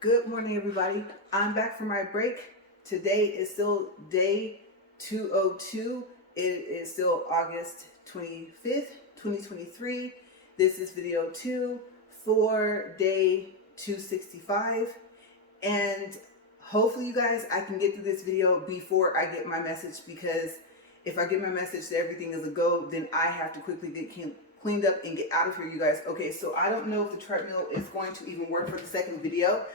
Good morning, everybody. I'm back from my break. Today is still day 202. It is still August 25th, 2023. This is video 2 for day 265. And hopefully you guys, I can get through this video before I get my message, because if I get my message that everything is a go, then I have to quickly get cleaned up and get out of here, you guys. Okay, so I don't know if the treadmill is going to even work for the second video.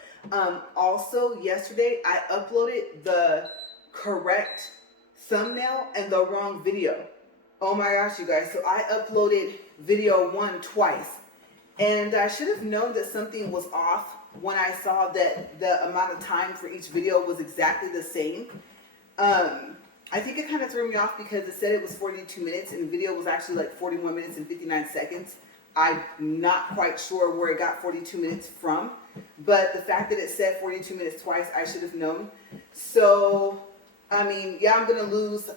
Also, yesterday I uploaded the correct thumbnail and the wrong video. Oh my gosh, you guys. So I uploaded video 1 twice. And I should have known that something was off when I saw that the amount of time for each video was exactly the same. I think it kind of threw me off because it said it was 42 minutes and the video was actually like 41 minutes and 59 seconds. I'm not quite sure where it got 42 minutes from, but the fact that it said 42 minutes twice, I should have known. So, I mean, yeah, I'm going to lose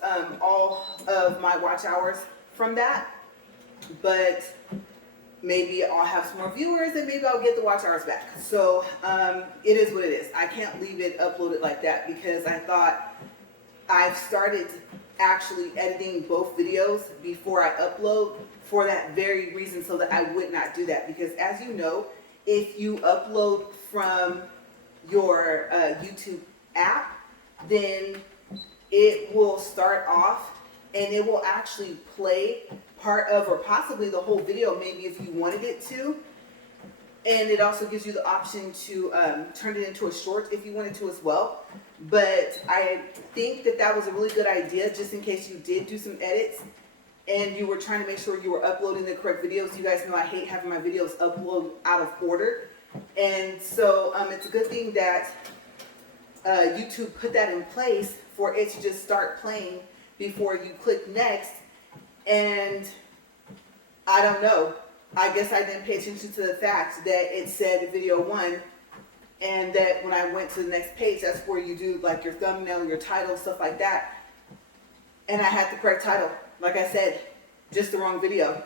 all of my watch hours from that, but maybe I'll have some more viewers and maybe I'll get the watch hours back. So, it is what it is. I can't leave it uploaded like that because I thought I've started actually editing both videos before I upload for that very reason, so that I would not do that. Because as you know, if you upload from your YouTube app, then it will start off and it will actually play part of, or possibly the whole video, maybe if you wanted it to. And it also gives you the option to turn it into a short if you wanted to as well. But I think that that was a really good idea, just in case you did do some edits and you were trying to make sure you were uploading the correct videos. You guys know I hate having my videos upload out of order. And so it's a good thing that YouTube put that in place for it to just start playing before you click next. And I don't know. I guess I didn't pay attention to the fact that it said video 1, and that when I went to the next page, that's where you do like your thumbnail, your title, stuff like that. And I had the correct title. Like I said, just the wrong video.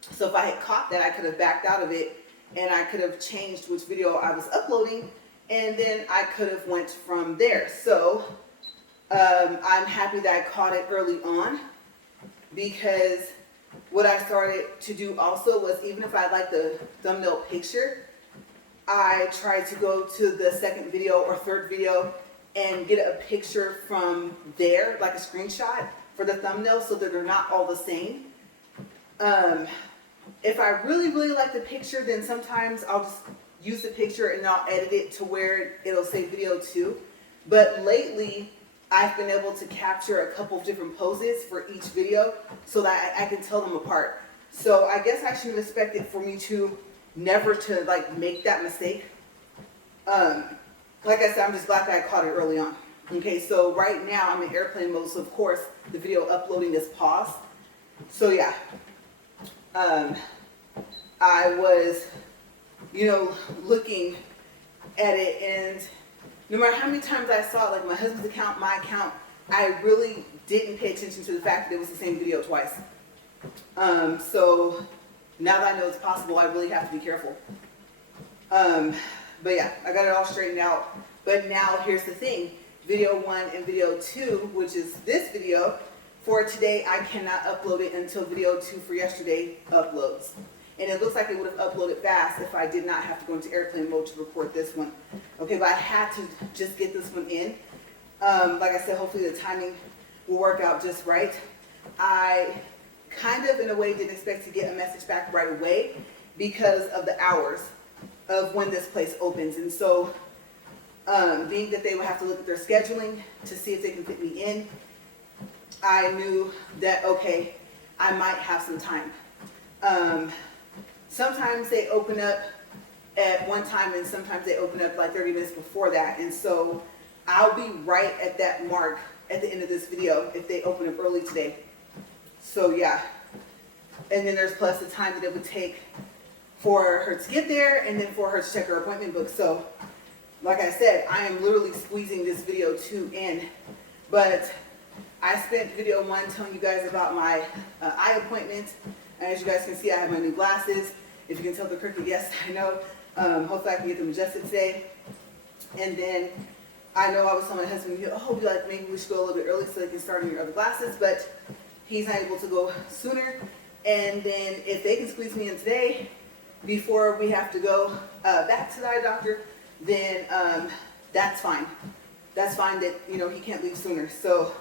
So if I had caught that, I could have backed out of it and I could have changed which video I was uploading, and then I could have went from there. So I'm happy that I caught it early on, because what I started to do also was, even if I like the thumbnail picture, I tried to go to the second video or third video and get a picture from there, like a screenshot for the thumbnail, so that they're not all the same. If I really, really like the picture, then sometimes I'll just use the picture and I'll edit it to where it'll say video 2. But lately, I've been able to capture a couple of different poses for each video so that I can tell them apart. So I guess I shouldn't expect it for me to never to like make that mistake. Like I said, I'm just glad that I caught it early on. Okay, so right now I'm in airplane mode, so of course the video uploading is paused. So yeah, I was, looking at it, and no matter how many times I saw it, like my husband's account, my account, I really didn't pay attention to the fact that it was the same video twice. So now that I know it's possible, I really have to be careful. But yeah, I got it all straightened out. But now here's the thing. Video 1 and video 2, which is this video, for today, I cannot upload it until video 2 for yesterday uploads. And it looks like it would have uploaded fast if I did not have to go into airplane mode to record this one. Okay, but I had to just get this one in. Like I said, hopefully the timing will work out just right. I kind of, in a way, didn't expect to get a message back right away because of the hours of when this place opens. And so, being that they would have to look at their scheduling to see if they can fit me in, I knew that, okay, I might have some time. Sometimes they open up at one time and sometimes they open up like 30 minutes before that. And so I'll be right at that mark at the end of this video if they open up early today. So yeah. And then there's plus the time that it would take for her to get there and then for her to check her appointment book. So like I said, I am literally squeezing this video 2 in. But I spent video 1 telling you guys about my eye appointment. And as you guys can see, I have my new glasses. If you can tell the crooked, yes, I know. Hopefully I can get them adjusted today. And then I know I was telling my husband, oh, like maybe we should go a little bit early so they can start on your other glasses, but he's not able to go sooner. And then if they can squeeze me in today before we have to go back to the eye doctor, then that's fine. That's fine that, you know, he can't leave sooner. So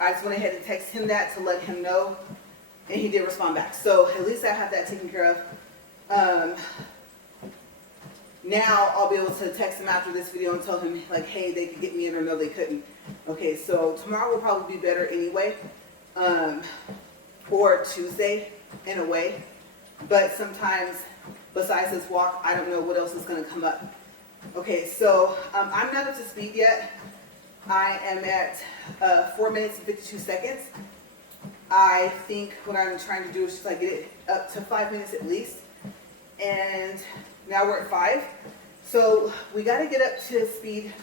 I just went ahead and texted him that to let him know, and he did respond back. So at least I have that taken care of. Now I'll be able to text him after this video and tell him, like, hey, they could get me in, or no, they couldn't. Okay, so tomorrow will probably be better anyway, or Tuesday in a way. But sometimes, besides this walk, I don't know what else is going to come up. Okay, so I'm not up to speed yet. I am at 4 minutes and 52 seconds. I think what I'm trying to do is just like get it up to 5 minutes at least. And now we're at 5. So we got to get up to speed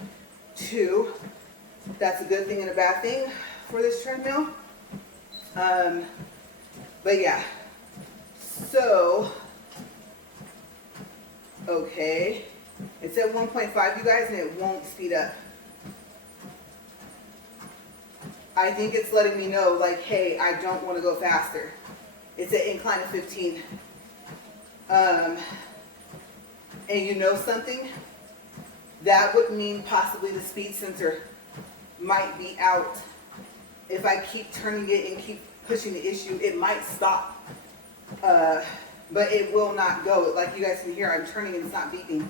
2. That's a good thing and a bad thing for this treadmill. But yeah. So, okay. It's at 1.5, you guys, and it won't speed up. I think it's letting me know, like, hey, I don't want to go faster. It's an incline of 15. And you know something? That would mean possibly the speed sensor might be out. If I keep turning it and keep pushing the issue, it might stop. But it will not go. Like you guys can hear, I'm turning and it's not beeping.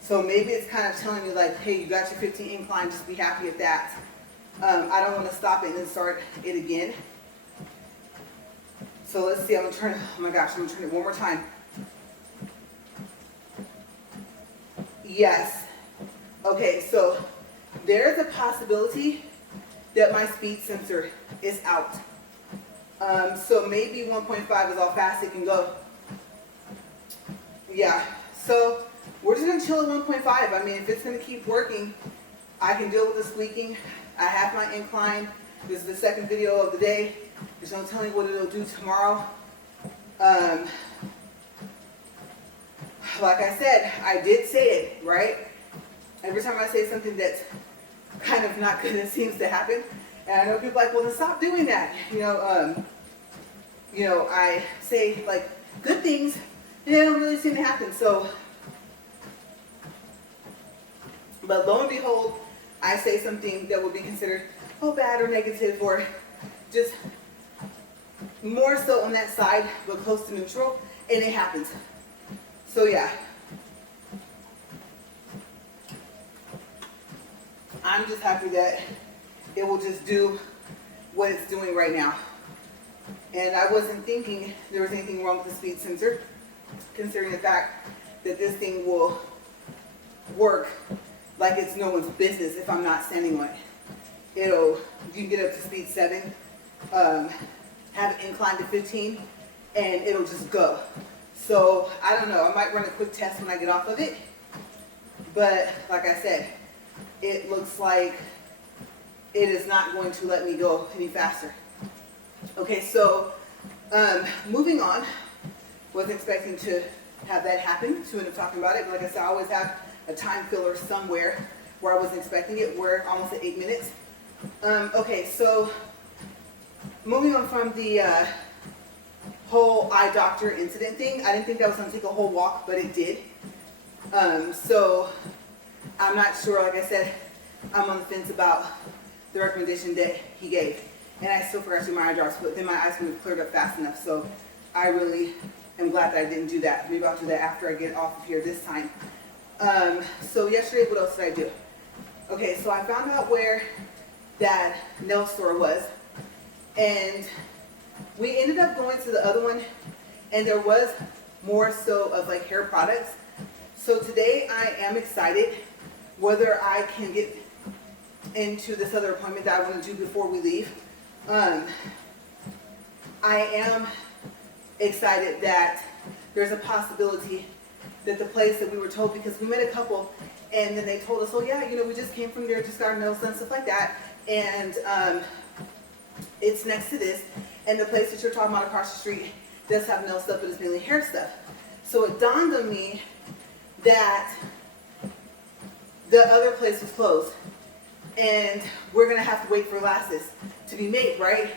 So maybe it's kind of telling you, like, hey, you got your 15 incline, just be happy at that. I don't want to stop it and then start it again. So let's see, I'm going to turn it, oh my gosh, I'm going to turn it one more time. Yes. Okay, so there's a possibility that my speed sensor is out. So maybe 1.5 is how fast it can go. Yeah, so we're just going to chill at 1.5. I mean, if it's going to keep working, I can deal with the squeaking. I have my incline. This is the second video of the day. Just don't tell me what it'll do tomorrow. Like I said, I did say it, right? Every time I say something that's kind of not good, it seems to happen. And I know people are like, well, then stop doing that. I say, like, good things, and they don't really seem to happen. So, but lo and behold, I say something that would be considered, bad or negative, or just more so on that side, but close to neutral, and it happens. So yeah, I'm just happy that it will just do what it's doing right now. And I wasn't thinking there was anything wrong with the speed sensor, considering the fact that this thing will work like it's no one's business if I'm not standing on it. You can get up to speed 7, have it inclined to 15, and it'll just go. So, I don't know, I might run a quick test when I get off of it, but like I said, it looks like it is not going to let me go any faster. Okay, so moving on, wasn't expecting to have that happen, to end up talking about it, but like I said, I always have a time filler somewhere where I wasn't expecting it. We're almost at 8 minutes. Okay, so moving on from the whole eye doctor incident thing, I didn't think that was going to take a whole walk, but it did. So I'm not sure, like I said, I'm on the fence about the recommendation that he gave. And I still forgot to do my eye drops, but then my eyes would have cleared up fast enough. So I really am glad that I didn't do that. Maybe I'll do that after I get off of here this time. So yesterday, what else did I do? Okay, so I found out where that nail store was. And we ended up going to the other one, and there was more so of like hair products. So today I am excited whether I can get into this other appointment that I want to do before we leave. I am excited that there's a possibility that the place that we were told, because we met a couple and then they told us, oh yeah, we just came from there, just got our nails done, stuff like that. And it's next to this, and the place that you're talking about across the street does have nail stuff, but it's mainly hair stuff. So it dawned on me that the other place was closed. And we're going to have to wait for glasses to be made, right?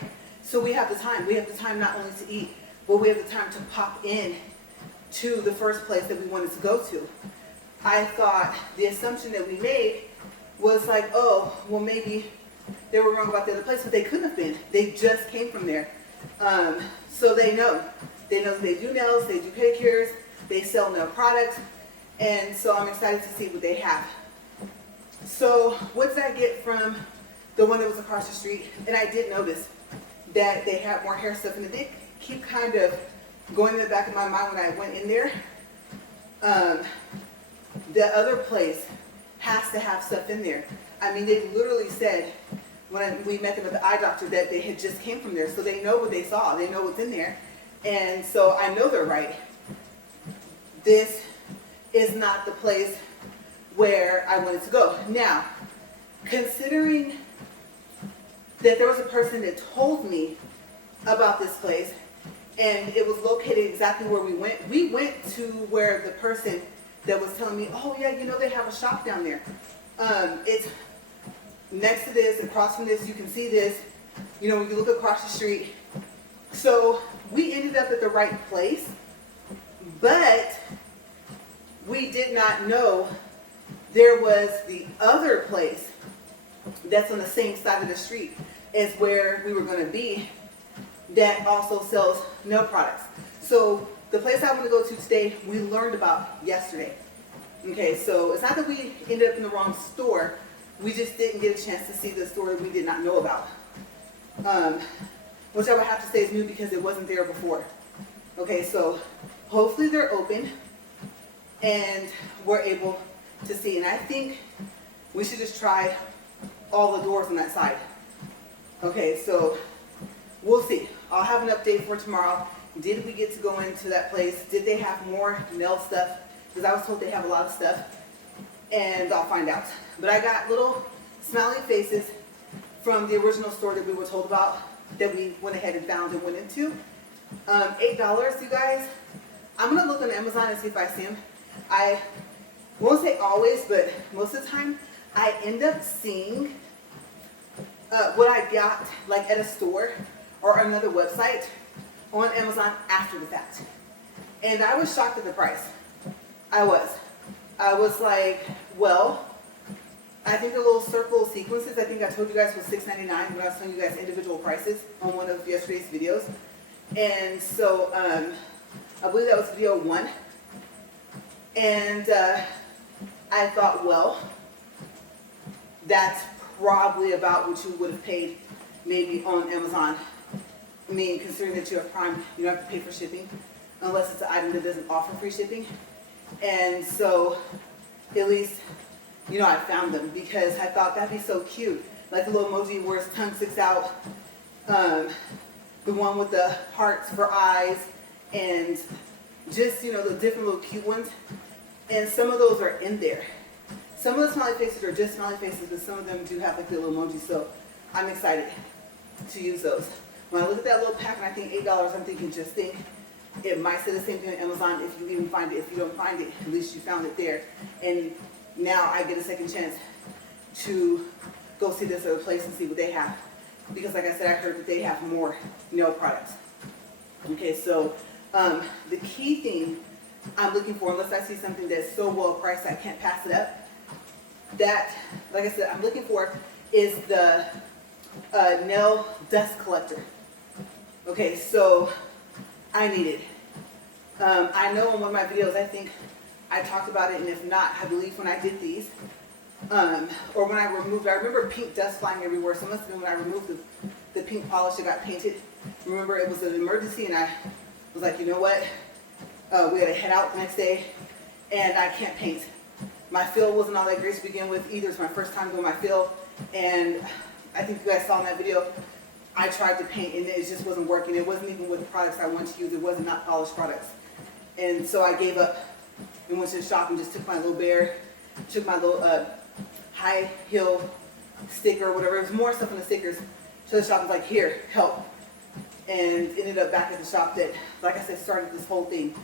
So we have the time. We have the time not only to eat, but we have the time to pop in to the first place that we wanted to go to. I thought the assumption that we made was like, oh, well, maybe they were wrong about the other place, but they couldn't have been. They just came from there. So they know. They know that they do nails, they do pedicures, they sell nail products, and so I'm excited to see what they have. So what did I get from the one that was across the street? And I did notice that they had more hair stuff, and it did keep kind of going in the back of my mind when I went in there. The other place has to have stuff in there. I mean, they literally said when we met them at the eye doctor that they had just came from there, so they know what they saw, they know what's in there, and so I know they're right. This is not the place where I wanted to go. Now, considering that there was a person that told me about this place, and it was located exactly where we went to where the person that was telling me, oh yeah, you know, they have a shop down there. It's next to this, across from this, you can see this, you know, when you look across the street. So we ended up at the right place, but we did not know there was the other place that's on the same side of the street as where we were going to be that also sells nail products. So the place I want to go to today, we learned about yesterday. Okay, so it's not that we ended up in the wrong store, we just didn't get a chance to see the store that we did not know about. Which I would have to say is new because it wasn't there before. Okay, so hopefully they're open and we're able to see. And I think we should just try all the doors on that side. Okay, so we'll see. I'll have an update for tomorrow. Did we get to go into that place? Did they have more nail stuff? Because I was told they have a lot of stuff. And I'll find out. But I got little smiley faces from the original store that we were told about, that we went ahead and found and went into. $8, you guys. I'm going to look on Amazon and see if I see them. I won't say always, but most of the time, I end up seeing what I got like at a store or another website on Amazon after the fact. And I was shocked at the price. I was like, well, I think the little circle sequences, I think I told you guys was $6.99 when I was telling you guys individual prices on one of yesterday's videos. And so I believe that was video 1. And I thought, well, that's probably about what you would have paid maybe on Amazon. I mean, considering that you have Prime, you don't have to pay for shipping unless it's an item that doesn't offer free shipping. And so at least, you know, I found them because I thought that'd be so cute. Like the little emoji where his tongue sticks out. The one with the hearts for eyes and just, you know, the different little cute ones. And some of those are in there. Some of the smiley faces are just smiley faces, but some of them do have like the little emoji. So I'm excited to use those. When I look at that little pack and I think $8, I'm thinking, just think, it might say the same thing on Amazon if you even find it. If you don't find it, at least you found it there. And now I get a second chance to go see this other place and see what they have. Because like I said, I heard that they have more nail products. Okay, so the key thing I'm looking for, unless I see something that's so well priced I can't pass it up, that, like I said, I'm looking for is the nail dust collector. Okay, so I need it. I know in one of my videos, I think I talked about it, and if not, I believe when I did these, or when I removed, I remember pink dust flying everywhere, so it must have been when I removed the pink polish that got painted. Remember, it was an emergency, and I was like, you know what, we had to head out the next day, and I can't paint. My fill wasn't all that great to begin with either. It's my first time doing my fill, and I think you guys saw in that video, I tried to paint, and it just wasn't working. It wasn't even with the products I wanted to use. It wasn't not polished products. And so I gave up and went to the shop and just took my little took my little high heel sticker or whatever. There was more stuff on the stickers. So the shop was like, here, help. And ended up back at the shop that, like I said, started this whole thing.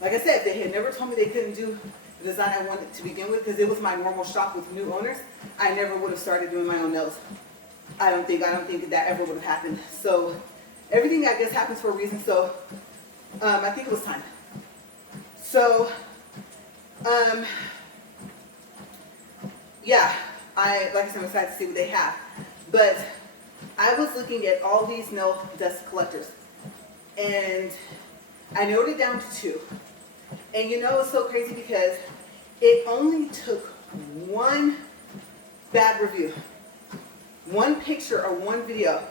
Like I said, they had never told me they couldn't do design I wanted to begin with, because it was my normal shop with new owners, I never would have started doing my own nails. I don't think that ever would have happened. So everything, I guess, happens for a reason. So I think it was time. So yeah, like I said, I'm excited to see what they have. But I was looking at all these nail dust collectors, and I narrowed it down to 2. And you know, it's so crazy because it only took one bad review, one picture or one video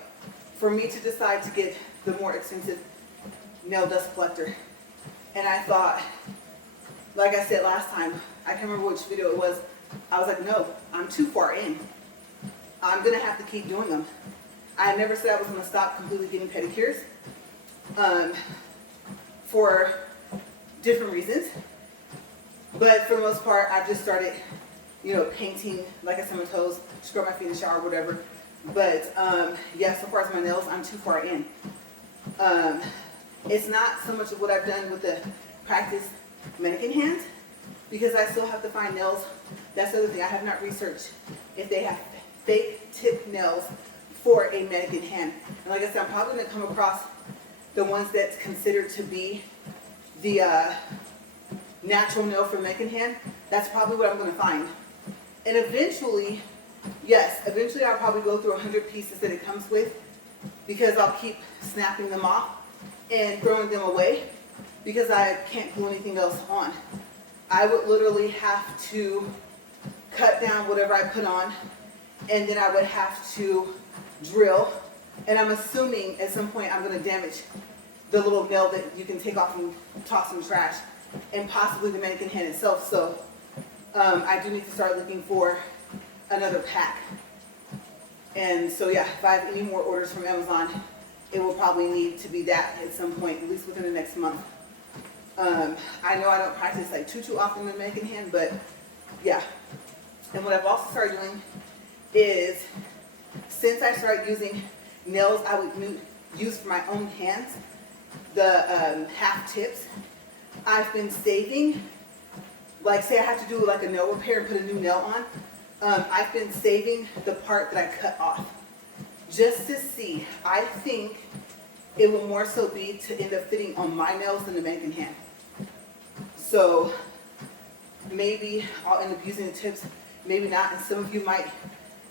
for me to decide to get the more expensive nail dust collector. And I thought, like I said last time, I can't remember which video it was, I was like, no, I'm too far in. I'm going to have to keep doing them. I never said I was going to stop completely getting pedicures for different reasons. But for the most part, I just started, you know, painting, like I said, my toes, scrub my feet in the shower, whatever. But yeah, so far as my nails, I'm too far in. It's not so much of what I've done with the practice mannequin hands, because I still have to find nails. That's the other thing. I have not researched if they have fake tip nails for a mannequin hand. And like I said, I'm probably going to come across the ones that's considered to be the natural nail for mannequin hand. That's probably what I'm going to find. And eventually, yes, eventually I'll probably go through 100 pieces that it comes with, because I'll keep snapping them off and throwing them away because I can't glue anything else on. I would literally have to cut down whatever I put on, and then I would have to drill. And I'm assuming at some point I'm going to damage the little nail that you can take off and toss in the trash, and possibly the mannequin hand itself. So I do need to start looking for another pack. And so yeah, if I have any more orders from Amazon, it will probably need to be that at some point, at least within the next month. I know I don't practice like too often with mannequin hand, but yeah. And what I've also started doing is, since I started using nails I would use for my own hands, the half tips, I've been saving, like say I have to do like a nail repair and put a new nail on, I've been saving the part that I cut off, just to see. I think it will more so be to end up fitting on my nails than the mannequin hand. So maybe I'll end up using the tips, maybe not, and some of you might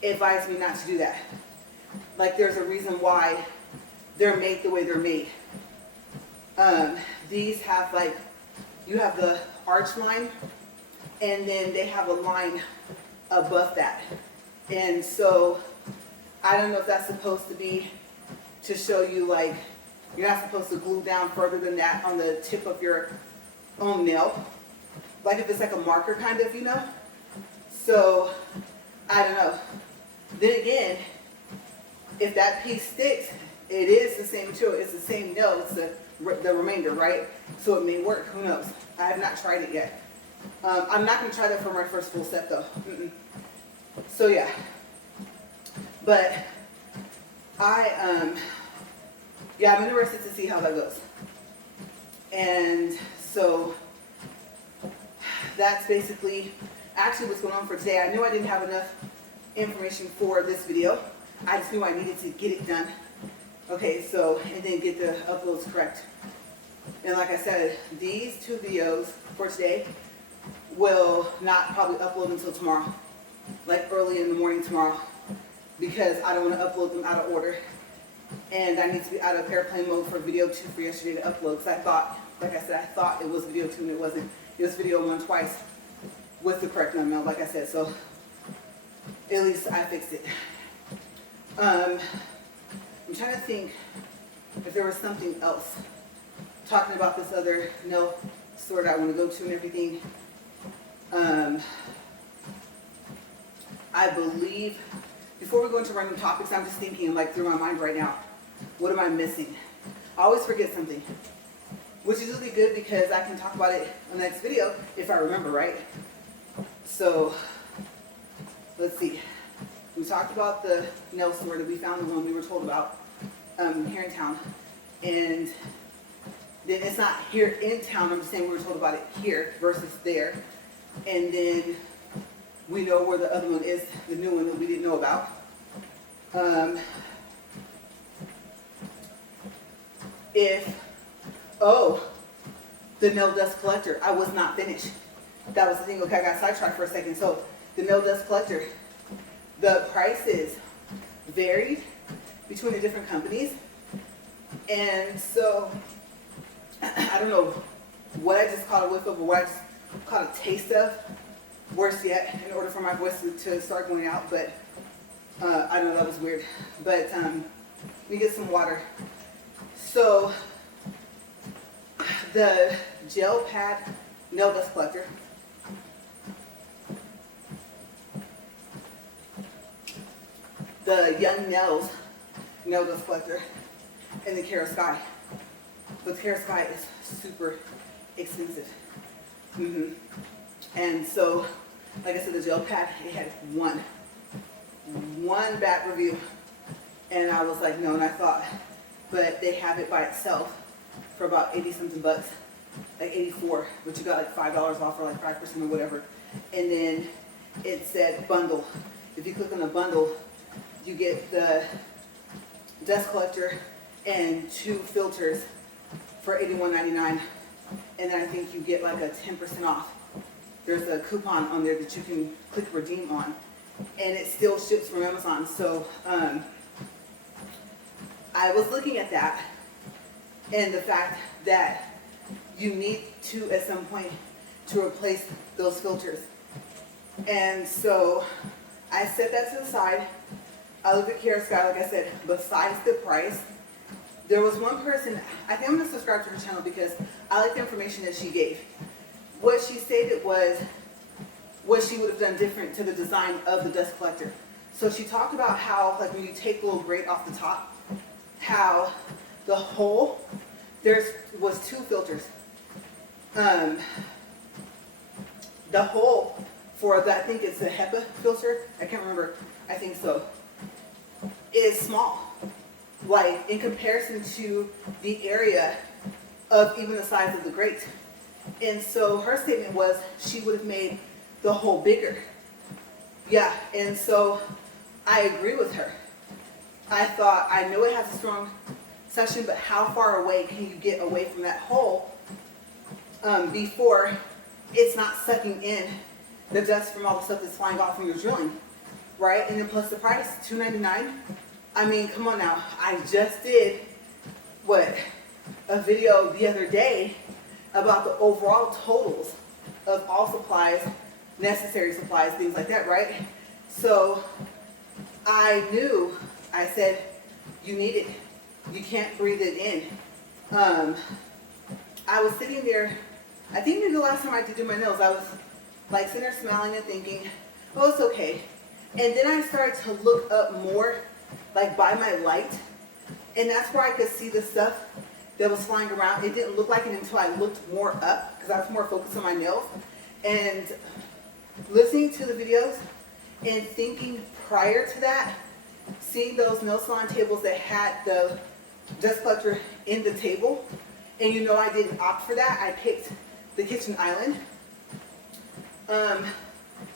advise me not to do that. Like there's a reason why they're made the way they're made. These have like, you have the arch line, and then they have a line above that. And so I don't know if that's supposed to be to show you like you're not supposed to glue down further than that on the tip of your own nail, like if it's like a marker kind of, you know. So I don't know. Then again, if that piece sticks, it is the same material, it's the same nail, it's the remainder, right? So it may work, who knows. I have not tried it yet. I'm not going to try that for my first full set though. So yeah, but I'm interested to see how that goes. And so that's basically actually what's going on for today. I knew I didn't have enough information for this video. I just knew I needed to get it done. Okay, so, and then get the uploads correct. And like I said, these 2 videos for today will not probably upload until tomorrow, like early in the morning tomorrow, because I don't want to upload them out of order. And I need to be out of airplane mode for video 2 for yesterday to upload. Because I thought, like I said, I thought it was video 2 and it wasn't. It was video 1 twice with the correct number, like I said. So at least I fixed it. I'm trying to think if there was something else. Talking about this other nail store that I want to go to and everything. I believe, before we go into random topics, I'm just thinking like through my mind right now, what am I missing? I always forget something, which is really good because I can talk about it in the next video if I remember, right? So let's see. We talked about the nail store that we found, the one we were told about here in town. And then it's not here in town, I'm just saying we were told about it here versus there. And then we know where the other one is, the new one that we didn't know about. The nail dust collector, I was not finished. That was the thing. Okay, I got sidetracked for a second. So the nail dust collector, the prices varied between the different companies. And so I don't know what I just caught a whiff of or what I just caught a taste of. Worse yet, in order for my voice to start going out, but I know that was weird. But let me get some water. So the gel pad nail dust collector, the Young Nails nail dust collector, and the Cara Sky. But the Cara Sky is super expensive. And so, like I said, the gel pad, it had one bad review. And I was like, no, and I thought, but they have it by itself for about 80 something bucks, like 84, but you got like $5 off or like 5% or whatever. And then it said bundle. If you click on the bundle, you get the dust collector and 2 filters for $81.99. And then I think you get like a 10% off. There's a coupon on there that you can click redeem on, and it still ships from Amazon. So I was looking at that and the fact that you need to at some point to replace those filters. And so I set that to the side. I looked at Cara Sky, like I said, besides the price, there was one person, I think I'm going to subscribe to her channel because I like the information that she gave. What she stated was what she would have done different to the design of the dust collector. So she talked about how, like when you take the little grate off the top, how the hole, there was 2 filters. The hole for the, I think it's the HEPA filter, I can't remember, I think so, is small. Like in comparison to the area of even the size of the grate. And so her statement was she would have made the hole bigger. Yeah, and so I agree with her. I thought, I know it has a strong suction, but how far away can you get away from that hole before it's not sucking in the dust from all the stuff that's flying off from your drilling, right? And then plus the price, $2.99. I mean, come on now. I just did, a video the other day about the overall totals of all supplies, necessary supplies, things like that, right? So I knew, I said, you need it. You can't breathe it in. I was sitting there, I think maybe the last time I did my nails, I was like sitting there smiling and thinking, oh, it's okay. And then I started to look up more, like by my light, and that's where I could see the stuff that was flying around. It didn't look like it until I looked more up, because I was more focused on my nails. And listening to the videos and thinking prior to that, seeing those nail salon tables that had the dust collector in the table, and you know I didn't opt for that, I picked the kitchen island.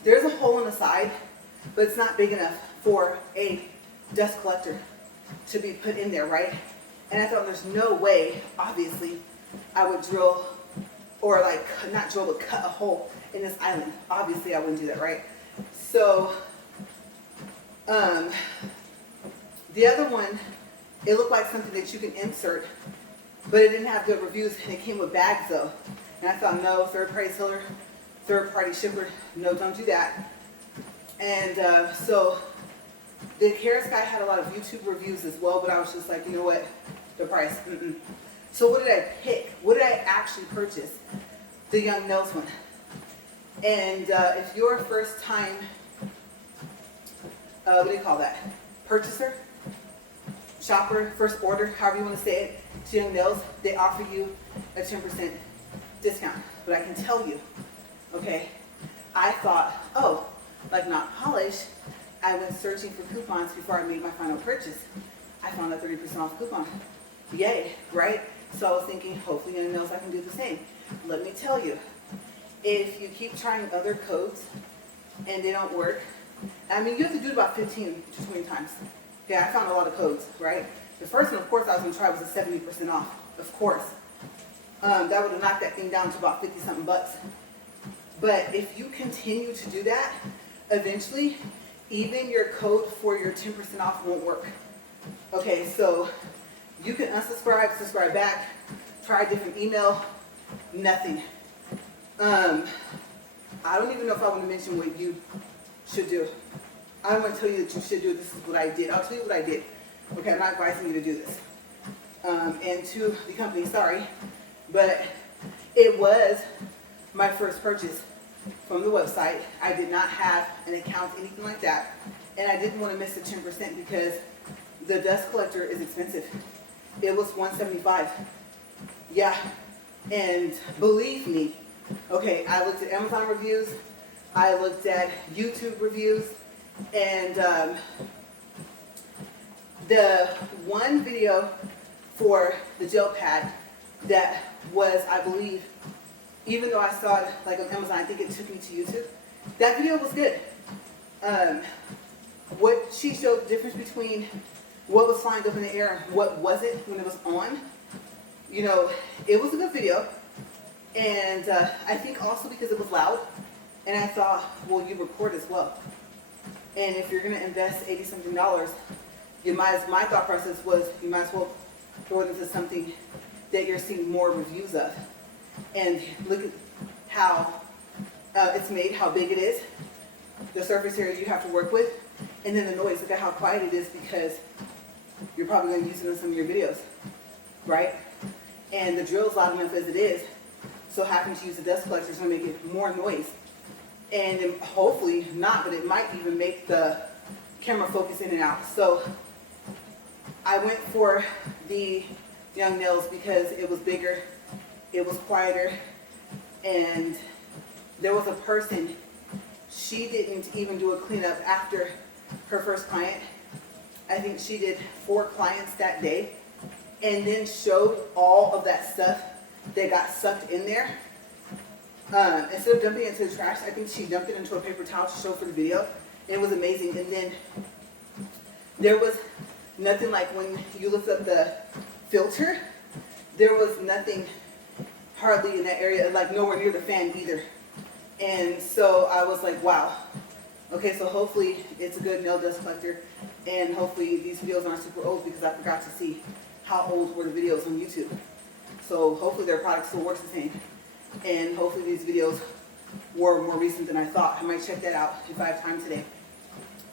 There's a hole on the side, but it's not big enough for a dust collector to be put in there, right? And I thought there's no way, obviously, I would drill, or like, not drill, but cut a hole in this island. Obviously, I wouldn't do that, right? So, the other one, it looked like something that you can insert, but it didn't have good reviews, and it came with bags, though. And I thought, no, third-party seller, third-party shipper, no, don't do that. And so the Cara Sky had a lot of YouTube reviews as well, but I was just like, you know what, the price, So what did I pick? What did I actually purchase? The Young Nails one. And if you're a first-time, what do you call that? Purchaser? Shopper, first order, however you want to say it, to Young Nails, they offer you a 10% discount. But I can tell you, okay, I thought, oh, like not polished, I went searching for coupons before I made my final purchase. I found a 30% off coupon. Yay, right? So I was thinking, hopefully Young Nails I can do the same. Let me tell you, if you keep trying other codes and they don't work, I mean, you have to do it about 15 to 20 times. Yeah, I found a lot of codes, right? The first one, of course, I was going to try was a 70% off, of course. That would have knocked that thing down to about 50 something bucks. But if you continue to do that, eventually, even your code for your 10% off won't work. Okay, so you can unsubscribe, subscribe back, try a different email, nothing. I don't even know if I want to mention what you should do. I don't want to tell you that you should do it. This is what I did. I'll tell you what I did. Okay, I'm not advising you to do this. And to the company, sorry, but it was my first purchase from the website. I did not have an account, anything like that, and I didn't want to miss the 10% because the dust collector is expensive. It was $175. Yeah, and believe me, okay, I looked at Amazon reviews, I looked at YouTube reviews, and the one video for the gel pad that was, I believe, even though I saw it like on Amazon, I think it took me to YouTube. That video was good. What she showed the difference between what was flying up in the air and what wasn't when it was on, you know, it was a good video. And I think also because it was loud, and I thought, well, you record as well. And if you're going to invest $80-something, my thought process was you might as well throw it into something that you're seeing more reviews of. And look at how it's made, how big it is, the surface area you have to work with, and then the noise. Look at how quiet it is because you're probably going to use it in some of your videos, right? And the drill is loud enough as it is, so having to use the dust collector is going to make it more noise. And hopefully not, but it might even make the camera focus in and out. So I went for the Young Nails because it was bigger, it was quieter, and there was a person, she didn't even do a cleanup after her first client. I think she did 4 clients that day, and then showed all of that stuff that got sucked in there. Instead of dumping it into the trash, I think she dumped it into a paper towel to show for the video. And it was amazing. And then there was nothing like when you lift up the filter, there was nothing hardly in that area, like nowhere near the fan either. And so I was like, wow. Okay, so hopefully it's a good nail dust collector, and hopefully these videos aren't super old because I forgot to see how old were the videos on YouTube. So hopefully their product still works the same. And hopefully these videos were more recent than I thought. I might check that out if I have time today.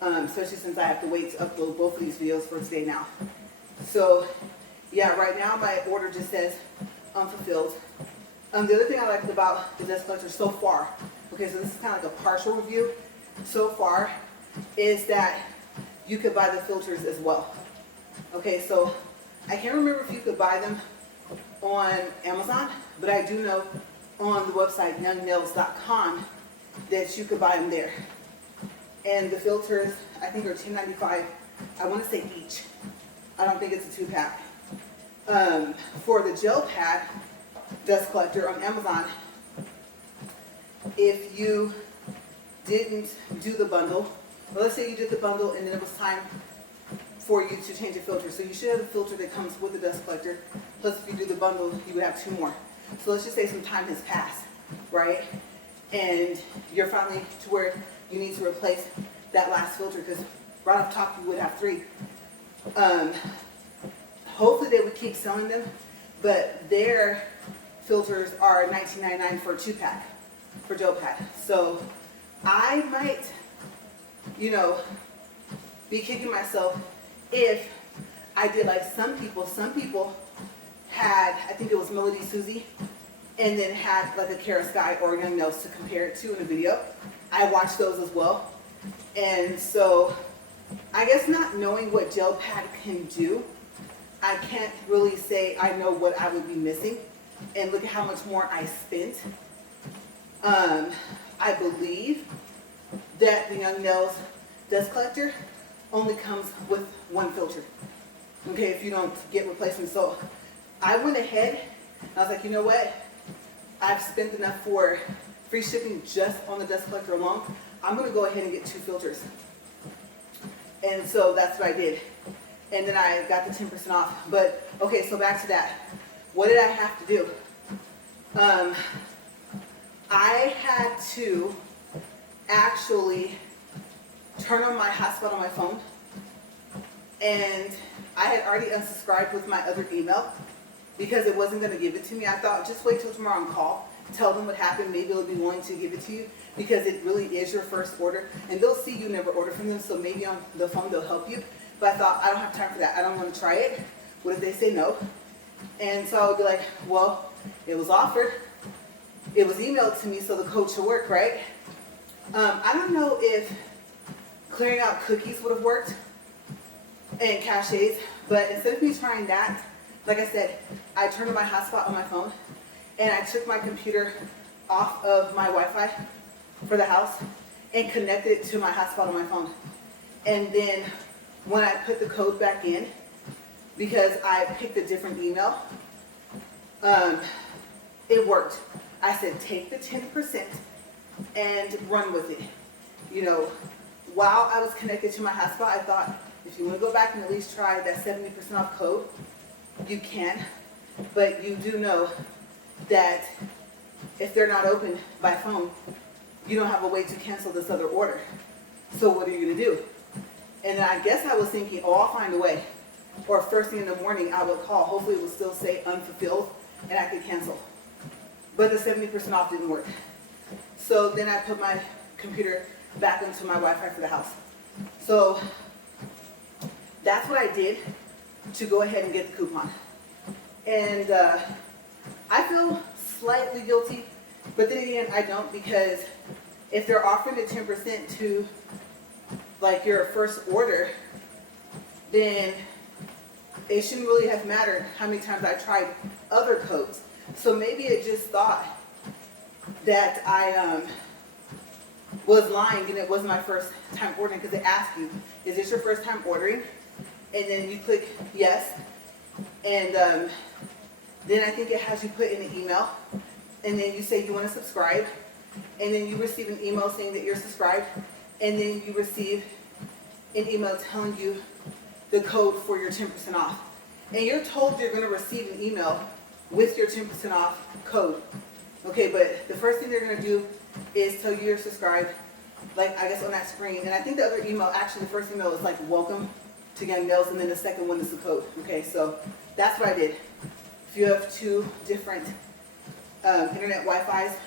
Especially since I have to wait to upload both of these videos for today now. So yeah, right now my order just says unfulfilled. The other thing I liked about the dust collector so far, okay, so this is kind of like a partial review so far, is that you could buy the filters as well. Okay, so I can't remember if you could buy them on Amazon, but I do know on the website youngnails.com that you could buy them there. And the filters, I think, are $10.95. I want to say each. I don't think it's a 2-pack. For the gel pad dust collector on Amazon, if you didn't do the bundle, well, let's say you did the bundle and then it was time for you to change a filter. So you should have a filter that comes with the dust collector. Plus, if you do the bundle, you would have 2 more. So let's just say some time has passed, right? And you're finally to where you need to replace that last filter because right off top you would have 3. Hopefully they would keep selling them, but their filters are $19.99 for a 2-pack for gel pad. So I might, you know, be kicking myself if I did like some people. Some people had, I think it was Melody Susie, and then had like a Kara Sky or Young Nails to compare it to in a video. I watched those as well. And so I guess not knowing what gel pad can do, I can't really say I know what I would be missing. And look at how much more I spent. I believe that the Young Nails dust collector only comes with 1 filter. Okay, if you don't get replacement. So I went ahead and I was like, you know what? I've spent enough for free shipping just on the dust collector alone, I'm going to go ahead and get 2 filters. And so that's what I did. And then I got the 10% off. But, okay, so back to that. What did I have to do? I had to actually turn on my hotspot on my phone. And I had already unsubscribed with my other email because it wasn't going to give it to me. I thought, just wait till tomorrow and call. Tell them what happened. Maybe they'll be willing to give it to you because it really is your first order. And they'll see you never order from them, so maybe on the phone they'll help you. But I thought, I don't have time for that. I don't want to try it. What if they say no? And so I would be like, well, it was offered. It was emailed to me, so the code should work, right? I don't know if clearing out cookies would have worked and caches, but instead of me trying that, like I said, I turned on my hotspot on my phone and I took my computer off of my Wi-Fi for the house and connected it to my hotspot on my phone. And then when I put the code back in, because I picked a different email, it worked. I said, take the 10% and run with it. You know, while I was connected to my hotspot, I thought, if you want to go back and at least try that 70% off code, you can. But you do know that if they're not open by phone, you don't have a way to cancel this other order. So what are you going to do? And then I guess I was thinking, oh, I'll find a way. Or first thing in the morning, I would call. Hopefully it would still say unfulfilled and I could cancel. But the 70% off didn't work. So then I put my computer back into my Wi-Fi for the house. So that's what I did to go ahead and get the coupon. And I feel slightly guilty, but then again, I don't, because if they're offering the 10% to like your first order, then it shouldn't really have mattered how many times I tried other codes. So maybe it just thought that I was lying and it wasn't my first time ordering, because they ask you, is this your first time ordering? And then you click yes, and then I think it has you put in an email, and then you say you want to subscribe, and then you receive an email saying that you're subscribed, and then you receive an email telling you the code for your 10% off. And you're told you're going to receive an email with your 10% off code. Okay, but the first thing they're going to do is tell you you're subscribed, like I guess on that screen. And I think the other email, actually the first email is like welcome to Young Nails, and then the second one is the code. Okay, so that's what I did. If you have 2 different internet Wi-Fi's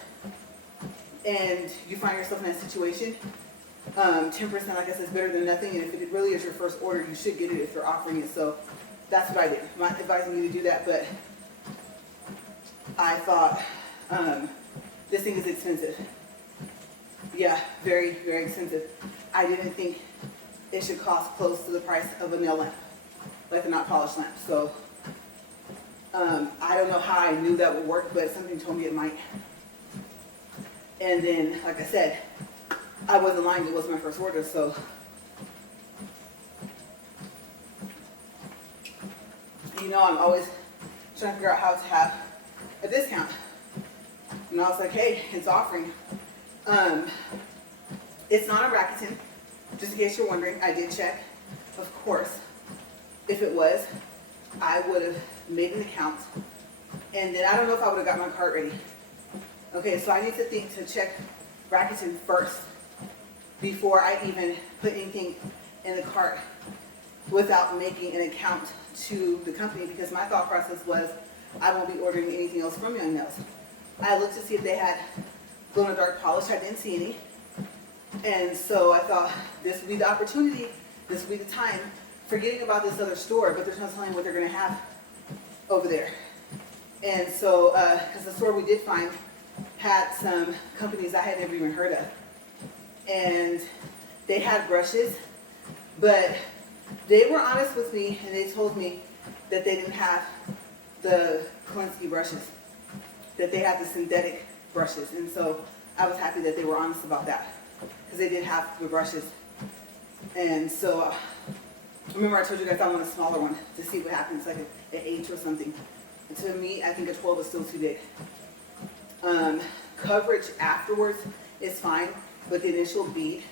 and you find yourself in that situation, 10%, like I said, is better than nothing. And if it really is your first order, you should get it if they're offering it. So that's what I did. I'm not advising you to do that, but I thought this thing is expensive. Yeah, very, very expensive. I didn't think it should cost close to the price of a nail lamp, like a not polished lamp. So I don't know how I knew that would work, but something told me it might. And then, like I said, I wasn't lying, it was my first order, so. You know, I'm always trying to figure out how to have a discount. And I was like, hey, it's offering. It's not a Rakuten, just in case you're wondering. I did check. Of course, if it was, I would have made an account. And then I don't know if I would have got my cart ready. Okay, so I need to think to check Rakuten first before I even put anything in the cart without making an account to the company, because my thought process was I won't be ordering anything else from Young Nails. I looked to see if they had glow in the dark polish. I didn't see any. And so I thought this would be the opportunity, this would be the time, forgetting about this other store, but there's no telling what they're going to have over there. And so, because the store we did find had some companies I had never even heard of. And they had brushes, but they were honest with me and they told me that they didn't have the Klinsky brushes, that they had the synthetic brushes. And so I was happy that they were honest about that, because they did have the brushes. And so remember I told you guys I want a smaller one to see what happens, like an 8 or something. And to me, I think a 12 is still too big. coverage afterwards is fine, but the initial bead,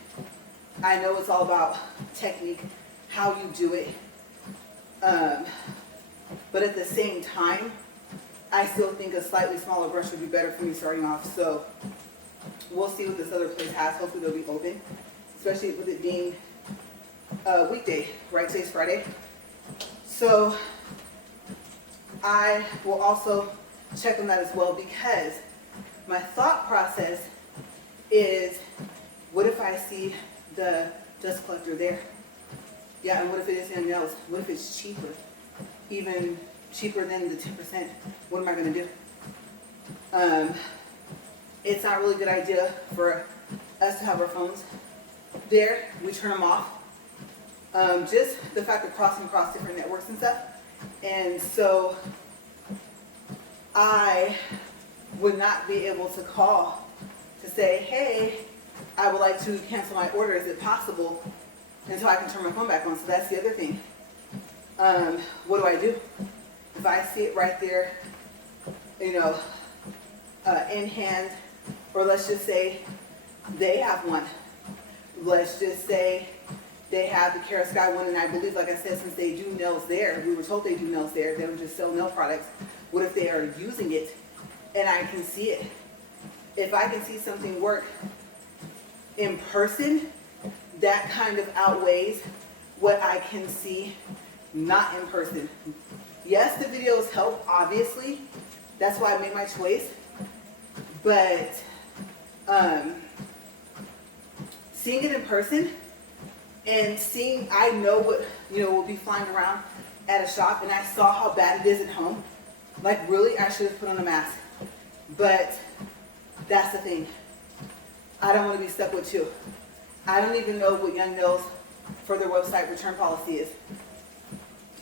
I know it's all about technique, how you do it. But at the same time, I still think a slightly smaller brush would be better for me starting off. So we'll see what this other place has. Hopefully they'll be open, especially with it being a weekday, right? Today's Friday. So I will also check on that as well, because my thought process is, what if I see the dust collector there? Yeah, and what if it is something else? What if it's cheaper? Even cheaper than the 10%? What am I going to do? It's not a really good idea for us to have our phones there. We turn them off. Just the fact of crossing across different networks and stuff. And so I would not be able to call to say, hey, I would like to cancel my order. Is it possible? Until I can turn my phone back on. So that's the other thing. What do I do? If I see it right there, you know, in hand, or let's just say they have one. Let's just say they have the Cara Sky one, and I believe, like I said, since they do nails there, we were told they do nails there, they don't just sell nail products. What if they are using it and I can see it? If I can see something work in person, that kind of outweighs what I can see not in person. Yes, the videos help, obviously. That's why I made my choice. But seeing it in person and seeing, I know what, you know, will be flying around at a shop, and I saw how bad it is at home. Like, really, I should have put on a mask. But that's the thing. I don't want to be stuck with two. I don't even know what Young Nails for their website return policy is.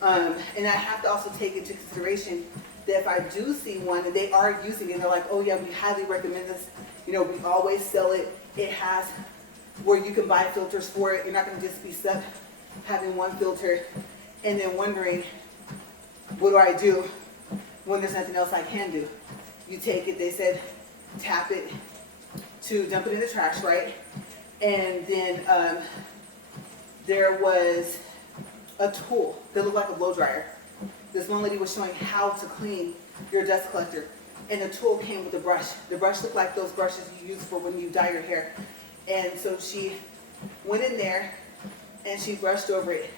And I have to also take into consideration that if I do see one and they are using it, they're like, oh yeah, we highly recommend this. You know, we always sell it. It has where you can buy filters for it. You're not going to just be stuck having one filter and then wondering, what do I do when there's nothing else I can do? You take it, they said, tap it to dump it in the trash, right? And then there was a tool that looked like a blow dryer. This one lady was showing how to clean your dust collector, and the tool came with a brush. The brush looked like those brushes you use for when you dye your hair. And so she went in there and she brushed over it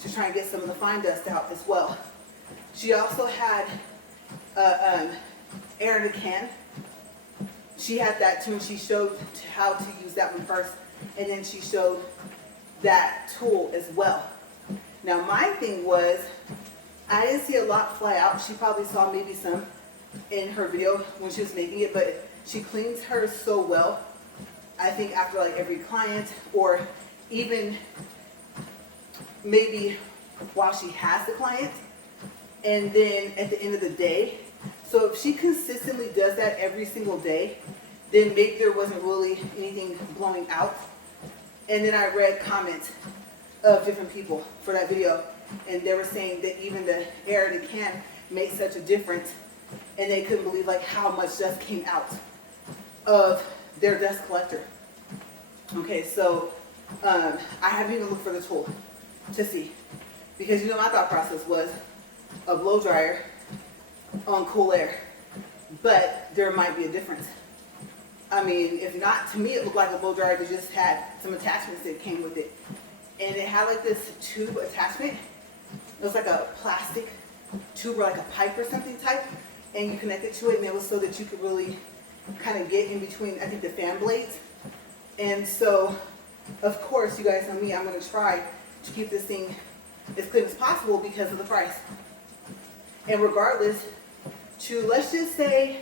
to try and get some of the fine dust out as well. She also had air in a can. She had that too, and she showed how to use that one first, and then she showed that tool as well. Now my thing was, I didn't see a lot fly out. She probably saw maybe some in her video when she was making it, but she cleans hers so well. I think after like every client, or even maybe while she has the client, and then at the end of the day. So if she consistently does that every single day, then maybe there wasn't really anything blowing out. And then I read comments of different people for that video, and they were saying that even the air in the can makes such a difference, and they couldn't believe like how much dust came out of their dust collector. Okay, so I haven't even looked for the tool to see, because you know my thought process was a blow dryer on cool air, but there might be a difference. I mean, if not, to me it looked like a blow dryer that just had some attachments that came with it, and it had like this tube attachment. It was like a plastic tube or like a pipe or something type, and you connected to it, and it was so that you could really kind of get in between, I think, the fan blades. And so, of course, you guys know me, I'm going to try to keep this thing as clean as possible because of the price. And regardless, to let's just say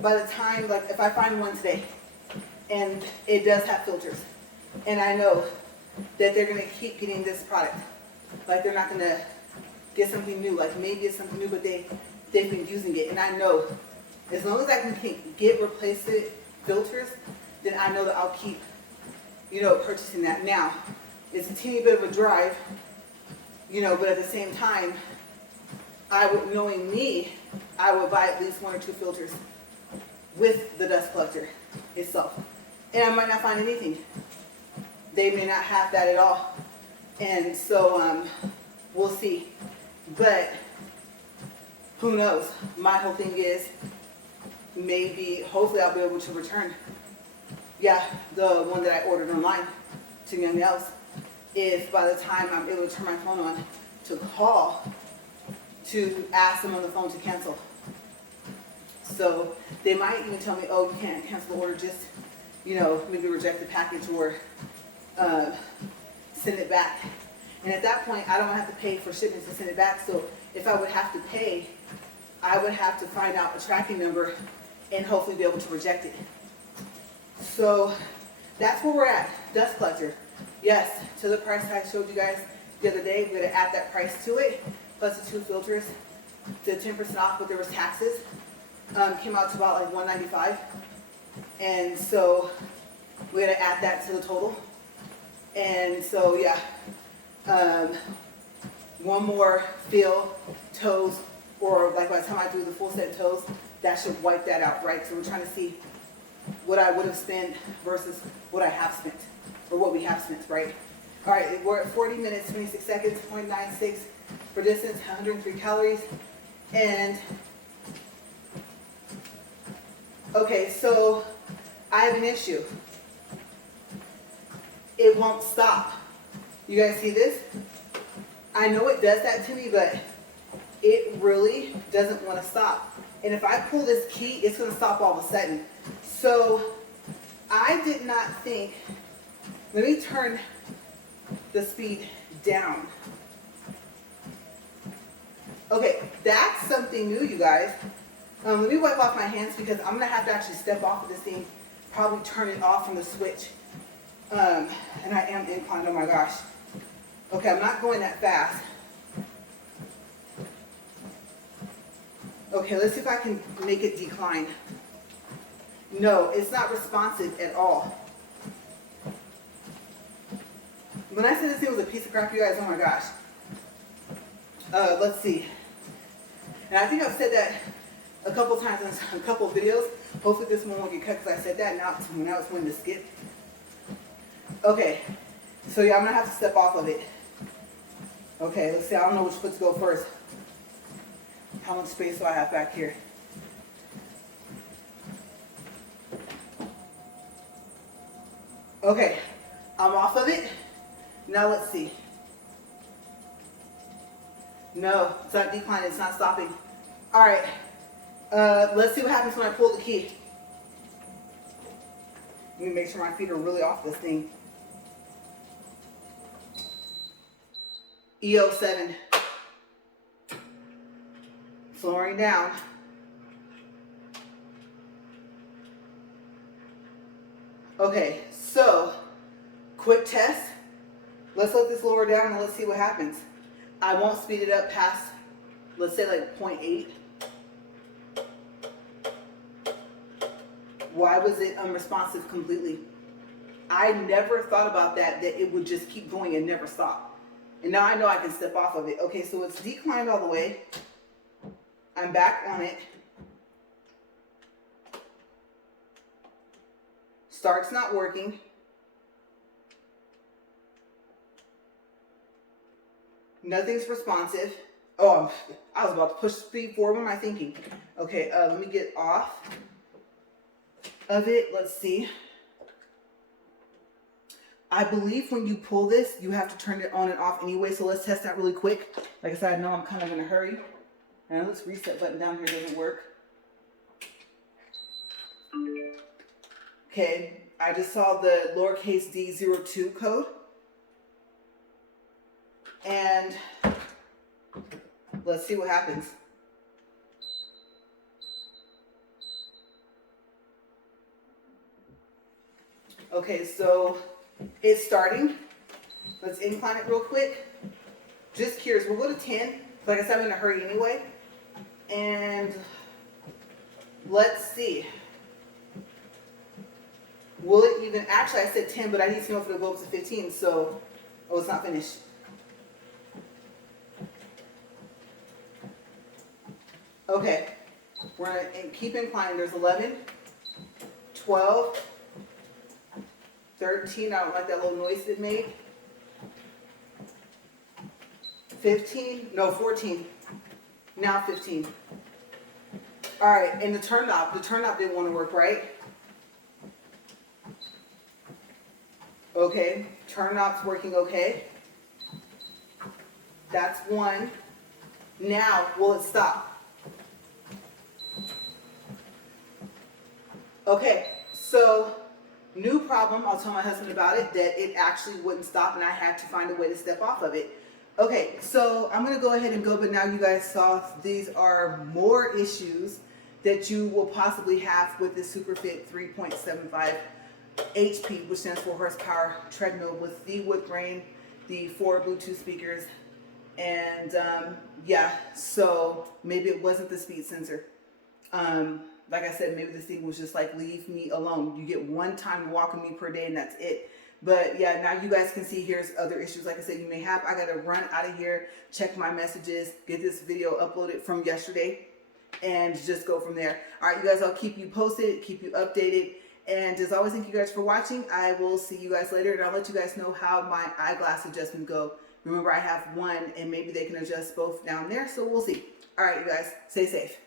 by the time, like if I find one today and it does have filters, and I know that they're going to keep getting this product, like they're not going to get something new, like maybe it's something new, but they've been using it, and I know as long as I can get replaced filters, then I know that I'll keep, you know, purchasing that. Now, it's a teeny bit of a drive, you know, but at the same time, knowing me, I would buy at least one or two filters with the dust collector itself. And I might not find anything. They may not have that at all. And so we'll see. But who knows? My whole thing is maybe, hopefully I'll be able to return. Yeah, the one that I ordered online to Young Nails. If by the time I'm able to turn my phone on to call to ask them on the phone to cancel. So they might even tell me, oh, you can't cancel the order, just, you know, maybe reject the package or send it back. And at that point, I don't have to pay for shipments to send it back. So if I would have to pay, I would have to find out a tracking number and hopefully be able to reject it. So that's where we're at. Dust collector. Yes, to the price I showed you guys the other day, we're going to add that price to it, plus the 2 filters, the 10% off, but there was taxes. Came out to about like $195. And so we're going to add that to the total. And so, yeah, one more fill, toes, or like by the time I do the full set of toes, that should wipe that out, right? So we're trying to see what I would have spent versus what I have spent, or what we have spent, right? All right, we're at 40 minutes, 26 seconds, 0.96 for distance, 103 calories. And, okay, so I have an issue. It won't stop. You guys see this? I know it does that to me, but it really doesn't want to stop. And if I pull this key, it's going to stop all of a sudden. So I did not think, let me turn the speed down. Okay, that's something new, you guys. Let me wipe off my hands because I'm going to have to actually step off of this thing, probably turn it off from the switch. And I am inclined, oh my gosh. Okay, I'm not going that fast. Okay, let's see if I can make it decline. No, it's not responsive at all. When I said this thing was a piece of crap, you guys, oh my gosh. Let's see. And I think I've said that a couple times in a couple of videos. Hopefully this one won't get cut because I said that. Now it's when to skip. Okay, so yeah, I'm gonna have to step off of it. Okay, let's see, I don't know which foot to go first. How much space do I have back here? Okay, I'm off of it. Now let's see. No, it's not declining, it's not stopping. All right, let's see what happens when I pull the key. Let me make sure my feet are really off this thing. EO7. Slowing down. Okay, so quick test. Let's let this lower down and let's see what happens. I won't speed it up past, let's say like 0.8. Why was it unresponsive completely? I never thought about that it would just keep going and never stop. And now I know I can step off of it. Okay, so it's declined all the way. I'm back on it. Start's not working. Nothing's responsive. Oh, I was about to push speed forward. What am I thinking? Okay, let me get off of it. Let's see. I believe when you pull this, you have to turn it on and off anyway. So let's test that really quick. Like I said, I know I'm kind of in a hurry. And this reset button down here doesn't work. Okay, I just saw the lowercase d02 code. And let's see what happens. Okay, so it's starting. Let's incline it real quick. Just curious, we'll go to 10. Like I said, I'm in a hurry anyway. And let's see. Will it even, actually I said 10, but I need to know if it'll go up to 15, so, oh, it's not finished. Okay, we're gonna keep inclining. There's 11, 12, 13, I don't like that little noise it made. 15, no, 14, now 15. All right, and the turn knob didn't want to work, right? Okay, turn knob's working okay. That's one. Now, will it stop? Okay, so new problem, I'll tell my husband about it, that it actually wouldn't stop and I had to find a way to step off of it. Okay, so I'm going to go ahead and go, but now you guys saw these are more issues that you will possibly have with the Superfit 3.75 HP, which stands for horsepower treadmill, with the wood grain, the 4 Bluetooth speakers, and yeah, so maybe it wasn't the speed sensor. Like I said, maybe this thing was just like, leave me alone. You get one time walking me per day and that's it. But yeah, now you guys can see here's other issues like I said you may have. I gotta run out of here, check my messages, get this video uploaded from yesterday, and just go from there. All right, you guys, I'll keep you posted, keep you updated. And as always, thank you guys for watching. I will see you guys later, and I'll let you guys know how my eyeglass adjustment go. Remember, I have one, and maybe they can adjust both down there, so we'll see. All right, you guys, stay safe.